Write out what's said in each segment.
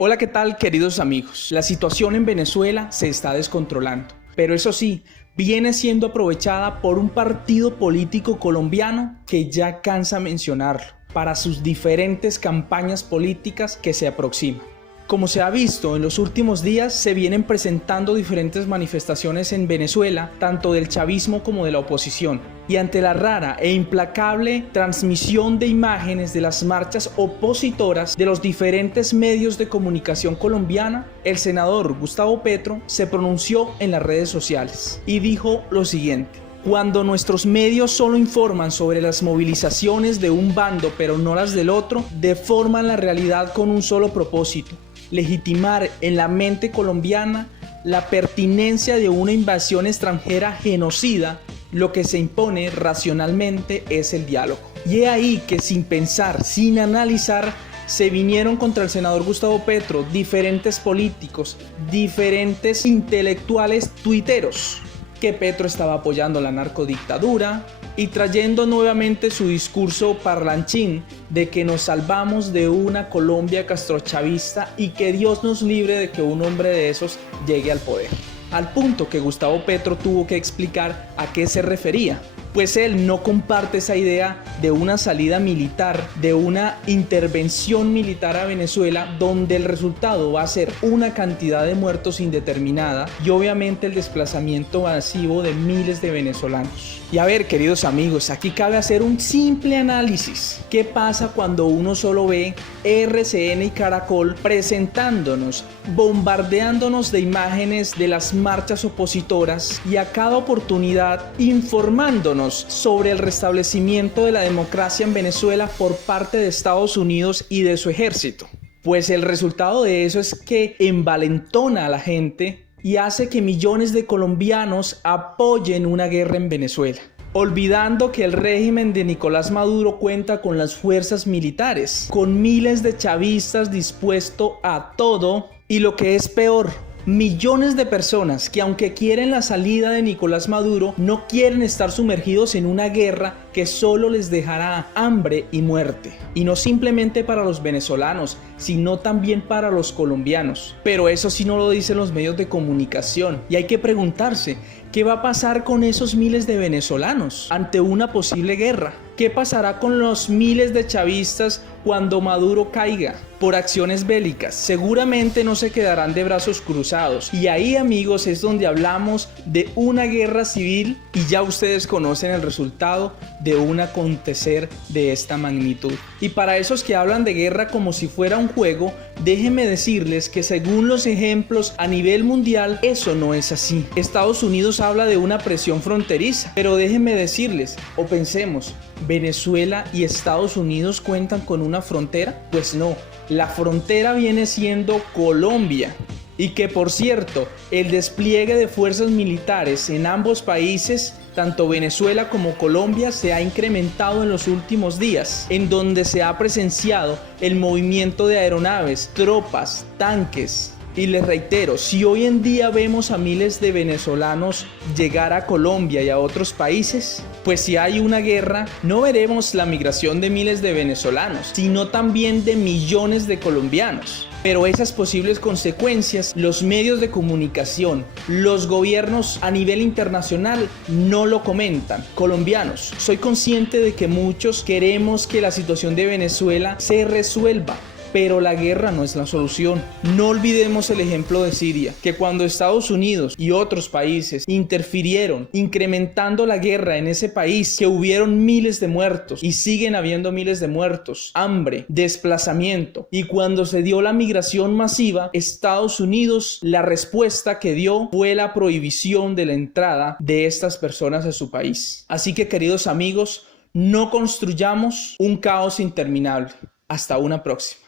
Hola, ¿qué tal, queridos amigos? La situación en Venezuela se está descontrolando, pero eso sí, viene siendo aprovechada por un partido político colombiano que ya cansa mencionarlo para sus diferentes campañas políticas que se aproximan. Como se ha visto en los últimos días, se vienen presentando diferentes manifestaciones en Venezuela, tanto del chavismo como de la oposición. Y ante la rara e implacable transmisión de imágenes de las marchas opositoras de los diferentes medios de comunicación colombiana, el senador Gustavo Petro se pronunció en las redes sociales y dijo lo siguiente: cuando nuestros medios solo informan sobre las movilizaciones de un bando pero no las del otro, deforman la realidad con un solo propósito: legitimar en la mente colombiana la pertinencia de una invasión extranjera genocida. Lo que se impone racionalmente es el diálogo. Y he ahí que sin pensar, sin analizar, se vinieron contra el senador Gustavo Petro diferentes políticos, diferentes intelectuales tuiteros, que Petro estaba apoyando la narcodictadura y trayendo nuevamente su discurso parlanchín de que nos salvamos de una Colombia castrochavista y que Dios nos libre de que un hombre de esos llegue al poder. Al punto que Gustavo Petro tuvo que explicar a qué se refería, pues él no comparte esa idea de una salida militar, de una intervención militar a Venezuela, donde el resultado va a ser una cantidad de muertos indeterminada y obviamente el desplazamiento masivo de miles de venezolanos. Y a ver, queridos amigos, aquí cabe hacer un simple análisis. ¿Qué pasa cuando uno solo ve RCN y Caracol presentándonos, bombardeándonos de imágenes de las marchas opositoras y a cada oportunidad informándonos sobre el restablecimiento de la democracia en Venezuela por parte de Estados Unidos y de su ejército? Pues el resultado de eso es que envalentona a la gente y hace que millones de colombianos apoyen una guerra en Venezuela, olvidando que el régimen de Nicolás Maduro cuenta con las fuerzas militares, con miles de chavistas dispuestos a todo, y lo que es peor, millones de personas que, aunque quieren la salida de Nicolás Maduro, no quieren estar sumergidos en una guerra que solo les dejará hambre y muerte. Y no simplemente para los venezolanos, sino también para los colombianos. Pero eso sí no lo dicen los medios de comunicación. Y hay que preguntarse, ¿qué va a pasar con esos miles de venezolanos ante una posible guerra? ¿Qué pasará con los miles de chavistas cuando Maduro caiga por acciones bélicas? Seguramente no se quedarán de brazos cruzados. Y ahí, amigos, es donde hablamos de una guerra civil y ya ustedes conocen el resultado de un acontecer de esta magnitud. Y para esos que hablan de guerra como si fuera un juego, déjenme decirles que según los ejemplos a nivel mundial, eso no es así. Estados Unidos habla de una presión fronteriza, pero déjenme decirles, o pensemos, ¿Venezuela y Estados Unidos cuentan con una frontera? Pues no, la frontera viene siendo Colombia. Y que, por cierto, el despliegue de fuerzas militares en ambos países, tanto Venezuela como Colombia, se ha incrementado en los últimos días, en donde se ha presenciado el movimiento de aeronaves, tropas, tanques. Y les reitero, si hoy en día vemos a miles de venezolanos llegar a Colombia y a otros países, pues si hay una guerra, no veremos la migración de miles de venezolanos, sino también de millones de colombianos. Pero esas posibles consecuencias, los medios de comunicación, los gobiernos a nivel internacional no lo comentan. Colombianos, soy consciente de que muchos queremos que la situación de Venezuela se resuelva, pero la guerra no es la solución. No olvidemos el ejemplo de Siria, que cuando Estados Unidos y otros países interfirieron, incrementando la guerra en ese país, que hubieron miles de muertos y siguen habiendo miles de muertos, hambre, desplazamiento. Y cuando se dio la migración masiva, Estados Unidos, la respuesta que dio fue la prohibición de la entrada de estas personas a su país. Así que, queridos amigos, no construyamos un caos interminable. Hasta una próxima.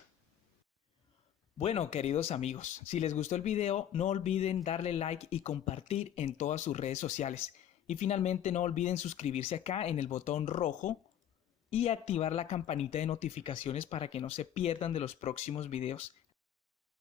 Bueno, queridos amigos, si les gustó el video, no olviden darle like y compartir en todas sus redes sociales. Y finalmente no olviden suscribirse acá en el botón rojo y activar la campanita de notificaciones para que no se pierdan de los próximos videos.